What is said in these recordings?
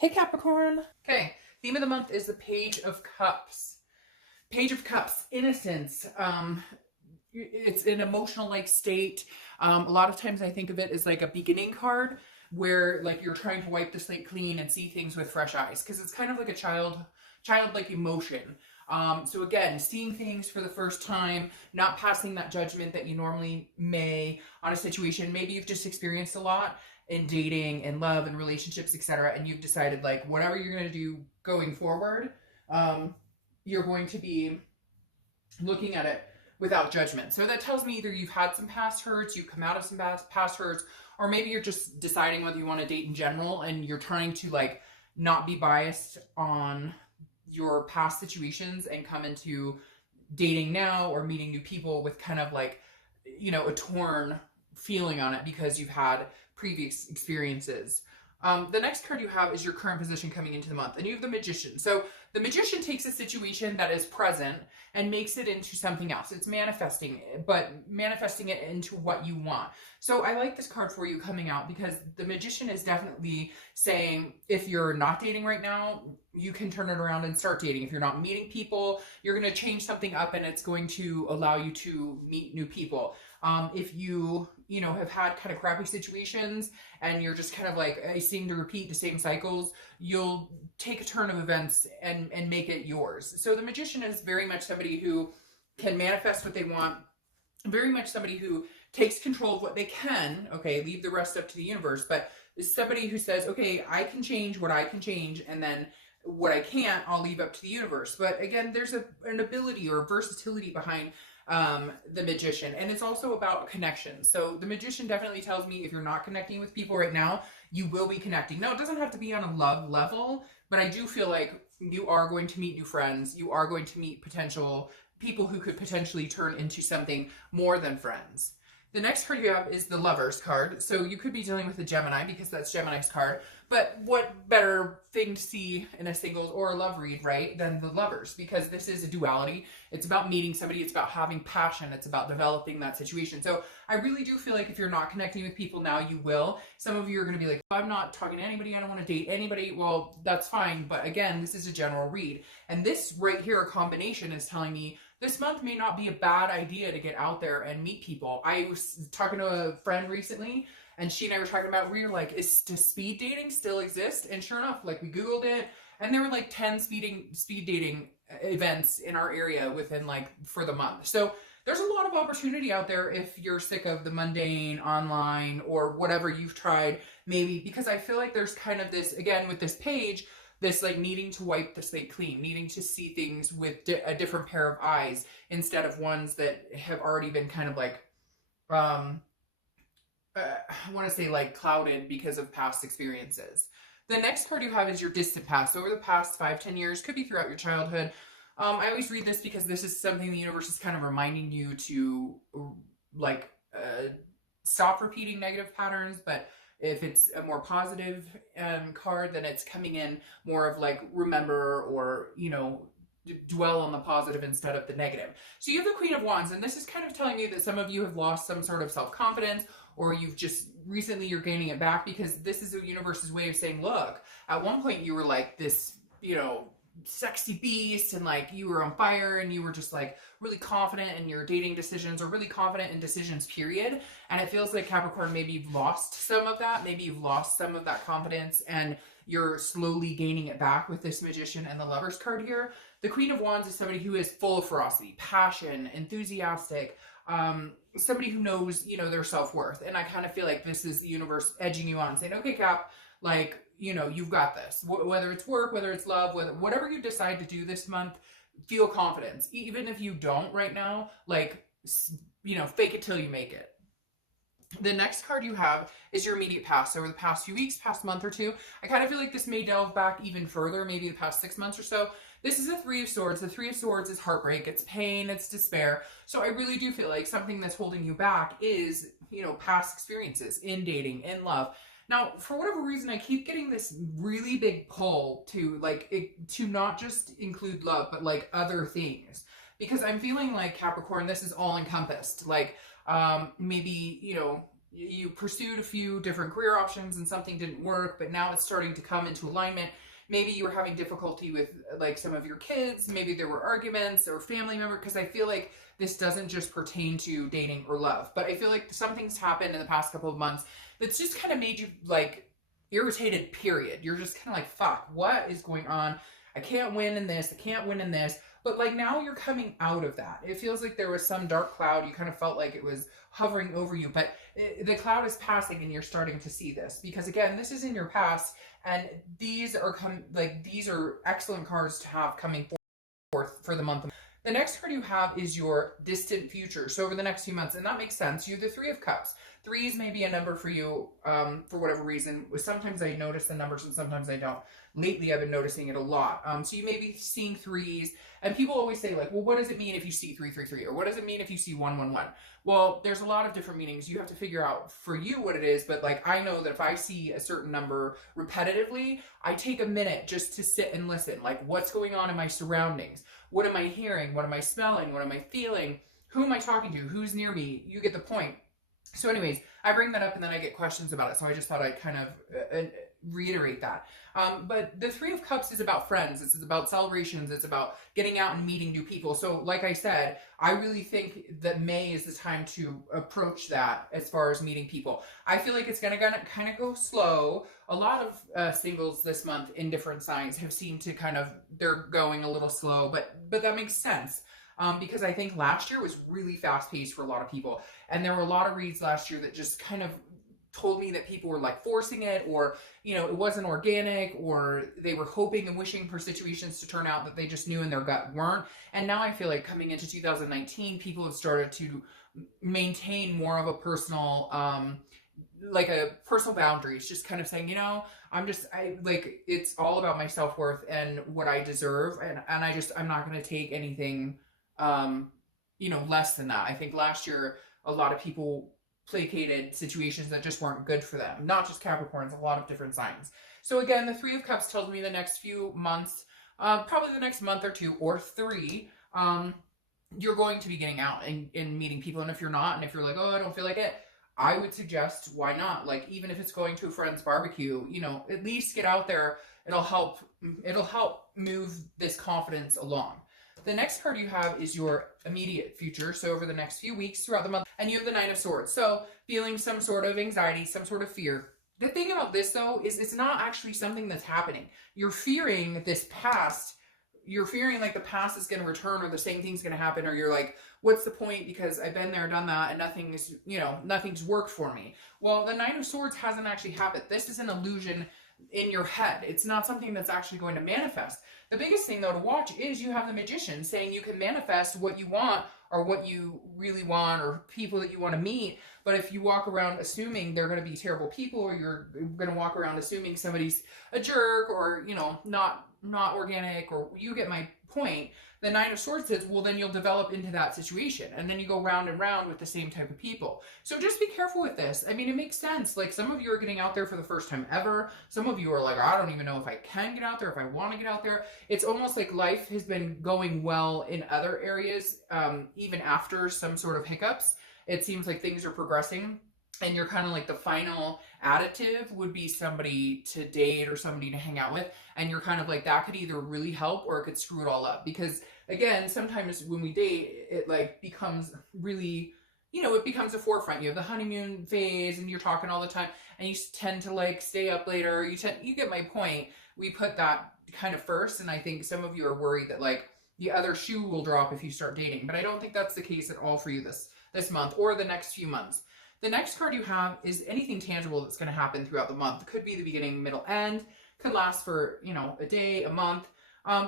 Hey Capricorn. Okay, theme of the month is the Page of Cups. Page of Cups, innocence. It's an emotional like state. A lot of times I think of it as like a beginning card where like you're trying to wipe the slate clean and see things with fresh eyes because it's kind of like a childlike emotion. So again, seeing things for the first time, not passing that judgment that you normally may on a situation. Maybe you've just experienced a lot in dating and love and relationships, etc. And you've decided like whatever you're going to do going forward, you're going to be looking at it without judgment. So that tells me either you've had some past hurts, you've come out of some past hurts, or maybe you're just deciding whether you want to date in general and you're trying to like not be biased on your past situations and come into dating now or meeting new people with kind of like, you know, a torn feeling on it because you've had previous experiences. The next card you have is your current position coming into the month, and you have the Magician. So the Magician takes a situation that is present and makes it into something else. It's manifesting it, but manifesting it into what you want. So I like this card for you coming out because the Magician is definitely saying if you're not dating right now, you can turn it around and start dating. If you're not meeting people, you're going to change something up and it's going to allow you to meet new people. If you have had kind of crappy situations and you're just kind of like, I seem to repeat the same cycles, you'll take a turn of events and make it yours. So the Magician is very much somebody who can manifest what they want, very much somebody who takes control of what they can, okay, leave the rest up to the universe, but is somebody who says, okay, I can change what I can change, and then what I can't, I'll leave up to the universe. But again, there's an ability or a versatility behind the Magician, and it's also about connection. So the Magician definitely tells me if you're not connecting with people right now, you will be connecting. Now, it doesn't have to be on a love level, but I do feel like you are going to meet new friends. You are going to meet potential people who could potentially turn into something more than friends. The next card you have is the Lovers card. So you could be dealing with a Gemini because that's Gemini's card. But what better thing to see in a singles or a love read, right, than the Lovers? Because this is a duality. It's about meeting somebody. It's about having passion. It's about developing that situation. So I really do feel like if you're not connecting with people now, you will. Some of you are going to be like, I'm not talking to anybody. I don't want to date anybody. Well, that's fine. But again, this is a general read. And this right here, a combination, is telling me this month may not be a bad idea to get out there and meet people. I was talking to a friend recently, and she and I were talking about, we were like, does speed dating still exist? And sure enough, like we Googled it, and there were like 10 speed dating events in our area within like for the month. So there's a lot of opportunity out there if you're sick of the mundane online or whatever you've tried, maybe, because I feel like there's kind of this, again, with this page, this like needing to wipe the slate clean, needing to see things with a different pair of eyes instead of ones that have already been kind of like, I want to say like clouded because of past experiences. The next card you have is your distant past. Over the past 5-10 years, could be throughout your childhood. I always read this because this is something the universe is kind of reminding you to like stop repeating negative patterns, but if it's a more positive card, then it's coming in more of like remember or, you know, dwell on the positive instead of the negative. So you have the Queen of Wands, and this is kind of telling me that some of you have lost some sort of self-confidence, or you've just recently you're gaining it back, because this is the universe's way of saying, look, at one point you were like this, you know, sexy beast, and like you were on fire and you were just like really confident in your dating decisions or really confident in decisions, period. And it feels like, Capricorn, maybe you've lost some of that. Maybe you've lost some of that confidence and you're slowly gaining it back with this Magician and the Lovers card here. The Queen of Wands is somebody who is full of ferocity, passion, enthusiastic, somebody who knows, you know, their self-worth. And I kind of feel like this is the universe edging you on, saying, okay, Cap, like, you know, you've got this. Whether it's work, whether it's love, whatever you decide to do this month, feel confidence. Even if you don't right now, like, you know, fake it till you make it. The next card you have is your immediate past. So over the past few weeks, past month or two, I kind of feel like this may delve back even further, maybe the past 6 months or so. This is the Three of Swords. The Three of Swords is heartbreak, it's pain, it's despair. So I really do feel like something that's holding you back is, you know, past experiences in dating, in love. Now, for whatever reason, I keep getting this really big pull to like to not just include love, but like other things, because I'm feeling like, Capricorn, this is all encompassed. Like maybe, you know, you pursued a few different career options and something didn't work, but now it's starting to come into alignment. Maybe you were having difficulty with like some of your kids. Maybe there were arguments or family member, because I feel like this doesn't just pertain to dating or love, but I feel like something's happened in the past couple of months that's just kind of made you like irritated, period. You're just kind of like, fuck, what is going on? I can't win in this. I can't win in this. But like now you're coming out of that. It feels like there was some dark cloud. You kind of felt like it was hovering over you, but the cloud is passing and you're starting to see this, because again, this is in your past, and these are these are excellent cards to have coming forth for the month of. The next card you have is your distant future. So over the next few months, and that makes sense. You're the Three of Cups. Threes may be a number for you for whatever reason. Sometimes I notice the numbers and sometimes I don't. Lately, I've been noticing it a lot. So you may be seeing threes, and people always say like, well, what does it mean if you see 333? Or what does it mean if you see 111? Well, there's a lot of different meanings. You have to figure out for you what it is, but like I know that if I see a certain number repetitively, I take a minute just to sit and listen. Like, what's going on in my surroundings? What am I hearing? What am I smelling? What am I feeling? Who am I talking to? Who's near me? You get the point. So anyways, I bring that up and then I get questions about it. So I just thought I'd kind of reiterate that. But the Three of Cups is about friends. It's about celebrations. It's about getting out and meeting new people. So like I said, I really think that May is the time to approach that as far as meeting people. I feel like it's going to kind of go slow. A lot of singles this month in different signs have seemed to they're going a little slow, but that makes sense. Because I think last year was really fast paced for a lot of people. And there were a lot of reads last year that just kind of told me that people were like forcing it, or, you know, it wasn't organic, or they were hoping and wishing for situations to turn out that they just knew in their gut weren't. And now I feel like coming into 2019, people have started to maintain more of a personal, like a personal boundaries, just kind of saying, you know, it's all about my self-worth and what I deserve. And I'm not going to take anything, less than that. I think last year, a lot of people placated situations that just weren't good for them. Not just Capricorns, a lot of different signs. So again, the Three of Cups tells me the next few months, probably the next month or two or three, you're going to be getting out and meeting people. And if you're not, and if you're like, oh, I don't feel like it, I would suggest, why not? Like, even if it's going to a friend's barbecue, you know, at least get out there. It'll help move this confidence along. The next card you have is your immediate future. So over the next few weeks throughout the month, and you have the Nine of Swords. So feeling some sort of anxiety, some sort of fear. The thing about this though, is it's not actually something that's happening. You're fearing this past. You're fearing like the past is going to return, or the same thing's going to happen, or you're like, what's the point? Because I've been there, done that, and nothing's worked for me. Well, the Nine of Swords hasn't actually happened. This is an illusion in your head. It's not something that's actually going to manifest. The biggest thing though to watch is you have the Magician saying you can manifest what you want, or what you really want, or people that you want to meet. But if you walk around assuming they're going to be terrible people, or you're going to walk around assuming somebody's a jerk, or, you know, not organic, or you get my point, the Nine of Swords says, well, then you'll develop into that situation. And then you go round and round with the same type of people. So just be careful with this. I mean, it makes sense. Like, some of you are getting out there for the first time ever. Some of you are like, I don't even know if I can get out there, if I want to get out there. It's almost like life has been going well in other areas, even after some sort of hiccups. It seems like things are progressing. And you're kind of like, the final additive would be somebody to date or somebody to hang out with. And you're kind of like, that could either really help or it could screw it all up. Because again, sometimes when we date, it like becomes really, you know, it becomes a forefront. You have the honeymoon phase and you're talking all the time, and you tend to like stay up later. You get my point. We put that kind of first. And I think some of you are worried that like the other shoe will drop if you start dating. But I don't think that's the case at all for you this month or the next few months. The next card you have is anything tangible that's going to happen throughout the month. It could be the beginning, middle, end. Could last for, you know, a day, a month.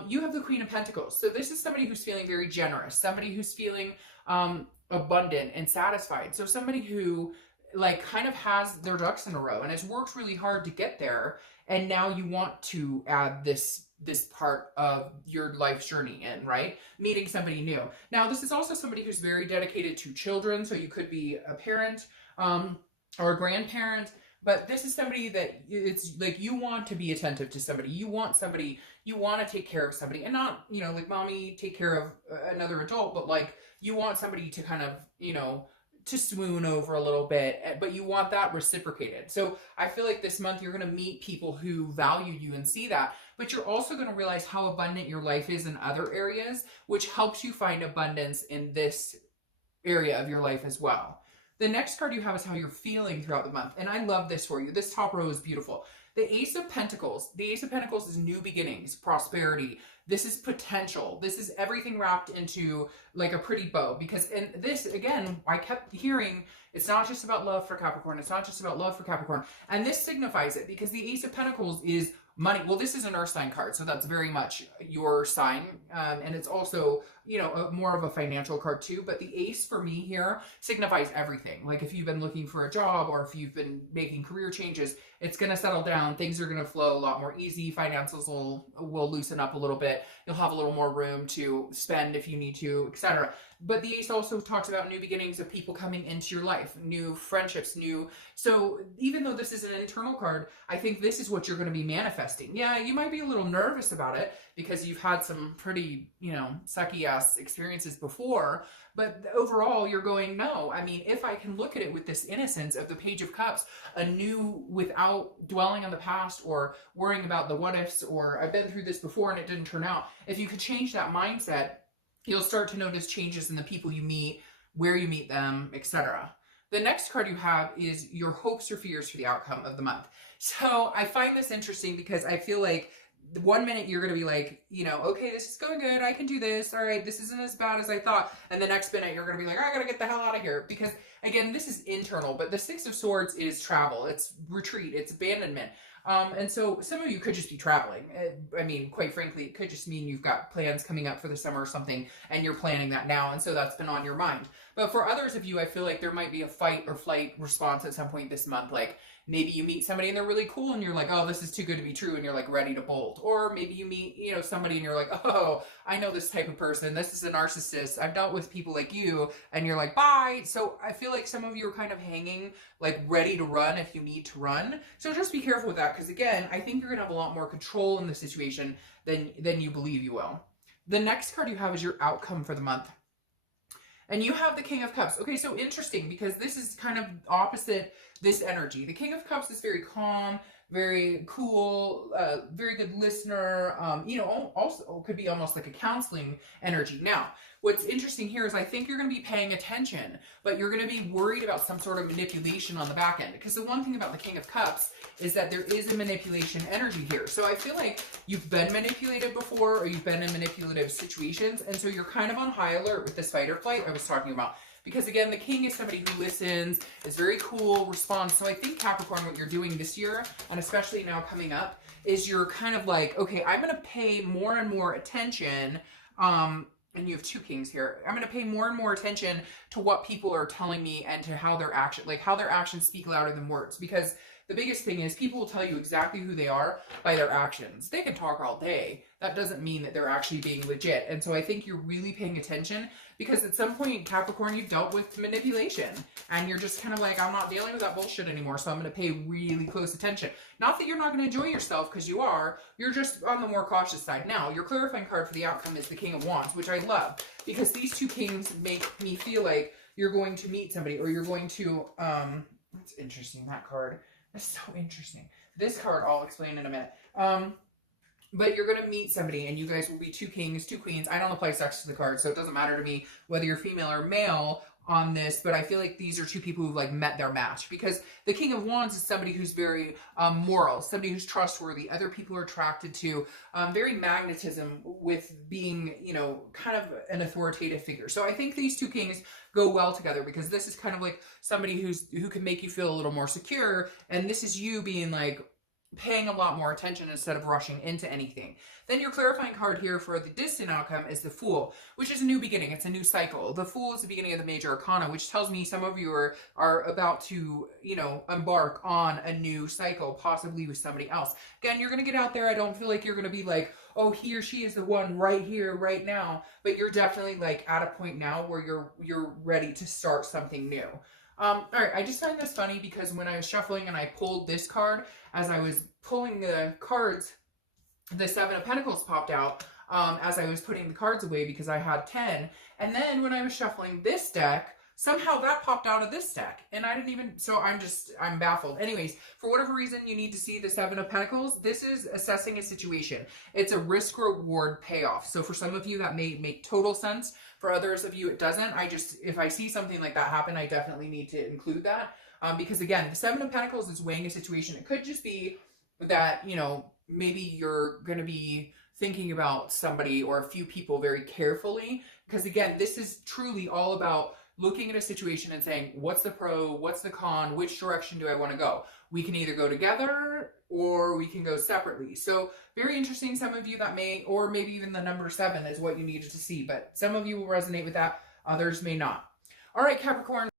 You have the Queen of Pentacles. So this is somebody who's feeling very generous. Somebody who's feeling abundant and satisfied. So somebody who like kind of has their ducks in a row and has worked really hard to get there. And now you want to add this part of your life's journey in, right? Meeting somebody new. Now, this is also somebody who's very dedicated to children. So you could be a parent, or a grandparent, but this is somebody that it's like, you want to be attentive to somebody. You want to take care of somebody, and not, you know, like mommy take care of another adult, but like you want somebody to kind of, you know, to swoon over a little bit, but you want that reciprocated. So I feel like this month you're going to meet people who value you and see that, but you're also going to realize how abundant your life is in other areas, which helps you find abundance in this area of your life as well. The next card you have is how you're feeling throughout the month. And I love this for you. This top row is beautiful. The Ace of Pentacles. The Ace of Pentacles is new beginnings, prosperity. This is potential. This is everything wrapped into like a pretty bow. Because, and this, again, I kept hearing, it's not just about love for Capricorn. It's not just about love for Capricorn. And this signifies it because the Ace of Pentacles is money. Well, this is an earth sign card, so that's very much your sign. And it's also, you know, more of a financial card too. But the ace for me here signifies everything. Like if you've been looking for a job or if you've been making career changes, it's going to settle down. Things are going to flow a lot more easy. Finances will loosen up a little bit. You'll have a little more room to spend if you need to, etc. But the ace also talks about new beginnings of people coming into your life, new friendships, new. So even though this is an internal card, I think this is what you're going to be manifesting. Yeah, you might be a little nervous about it because you've had some pretty, you know, sucky ass experiences before. But overall, you're going, no, I mean, if I can look at it with this innocence of the Page of Cups, anew without dwelling on the past or worrying about the what ifs or I've been through this before and it didn't turn out. If you could change that mindset, you'll start to notice changes in the people you meet, where you meet them, etc. The next card you have is your hopes or fears for the outcome of the month. So I find this interesting because I feel like one minute you're going to be like, you know, okay, this is going good. I can do this. All right, this isn't as bad as I thought. And the next minute you're going to be like, I got to get the hell out of here. Because again, this is internal, but the Six of Swords is travel. It's retreat. It's abandonment. And so some of you could just be traveling. I mean, quite frankly, it could just mean you've got plans coming up for the summer or something, and you're planning that now, and so that's been on your mind. But for others of you, I feel like there might be a fight or flight response at some point this month. Like maybe you meet somebody and they're really cool, and you're like, oh, this is too good to be true, and you're like ready to bolt. Or maybe you meet, you know, somebody and you're like, oh, I know this type of person. This is a narcissist. I've dealt with people like you, and you're like, bye. So I feel like some of you are kind of hanging, like ready to run if you need to run. So just be careful with that, because again, I think you're gonna have a lot more control in the situation than you believe you will. The next card you have is your outcome for the month. And you have the King of Cups. Okay, so interesting because this is kind of opposite this energy. The King of Cups is very calm, very cool, very good listener. You know, also could be almost like a counseling energy. Now, what's interesting here is I think you're going to be paying attention, but you're going to be worried about some sort of manipulation on the back end. Because the one thing about the King of Cups is that there is a manipulation energy here. So I feel like you've been manipulated before or you've been in manipulative situations. And so you're kind of on high alert with this fight or flight I was talking about. Because again, the king is somebody who listens, is very cool, responds. So I think Capricorn, what you're doing this year, and especially now coming up, is you're kind of like, okay, I'm going to pay more and more attention. And you have two kings here. I'm going to pay more and more attention to what people are telling me and to how their action, like how their actions speak louder than words. Because the biggest thing is people will tell you exactly who they are by their actions. They can talk all day. That doesn't mean that they're actually being legit. And so I think you're really paying attention because at some point, Capricorn, you've dealt with manipulation and you're just kind of like, I'm not dealing with that bullshit anymore. So I'm going to pay really close attention. Not that you're not going to enjoy yourself because you are. You're just on the more cautious side. Now, your clarifying card for the outcome is the King of Wands, which I love because these two kings make me feel like you're going to meet somebody or you're going to, that's interesting, that card. That's so interesting. This card I'll explain in a minute. But you're going to meet somebody and you guys will be two kings, two queens. I don't apply sex to the card, so it doesn't matter to me whether you're female or male on this, but I feel like these are two people who've like met their match because the King of Wands is somebody who's very moral, somebody who's trustworthy. Other people are attracted to very magnetism with being, you know, kind of an authoritative figure. So I think these two kings go well together because this is kind of like somebody who can make you feel a little more secure, and this is you being like paying a lot more attention instead of rushing into anything. Then your clarifying card here for the distant outcome is the Fool, which is a new beginning. It's a new cycle. The Fool is the beginning of the major arcana, which tells me some of you are about to, you know, embark on a new cycle, possibly with somebody else. Again, you're going to get out there. I don't feel like you're going to be like, oh, he or she is the one right here, right now. But you're definitely like at a point now where you're ready to start something new. All right, I just find this funny because when I was shuffling and I pulled this card, as I was pulling the cards, the Seven of Pentacles popped out as I was putting the cards away because I had 10. And then when I was shuffling this deck, Somehow that popped out of this deck, and I didn't even, so I'm baffled. Anyways, for whatever reason, you need to see the Seven of Pentacles. This is assessing a situation. It's a risk-reward payoff. So for some of you, that may make total sense. For others of you, it doesn't. If I see something like that happen, I definitely need to include that. Because again, the Seven of Pentacles is weighing a situation. It could just be that, you know, maybe you're going to be thinking about somebody or a few people very carefully. Because again, this is truly all about looking at a situation and saying, what's the pro, what's the con, which direction do I want to go? We can either go together or we can go separately. So very interesting. Some of you that may, or maybe even the number 7 is what you needed to see, but some of you will resonate with that. Others may not. All right, Capricorn.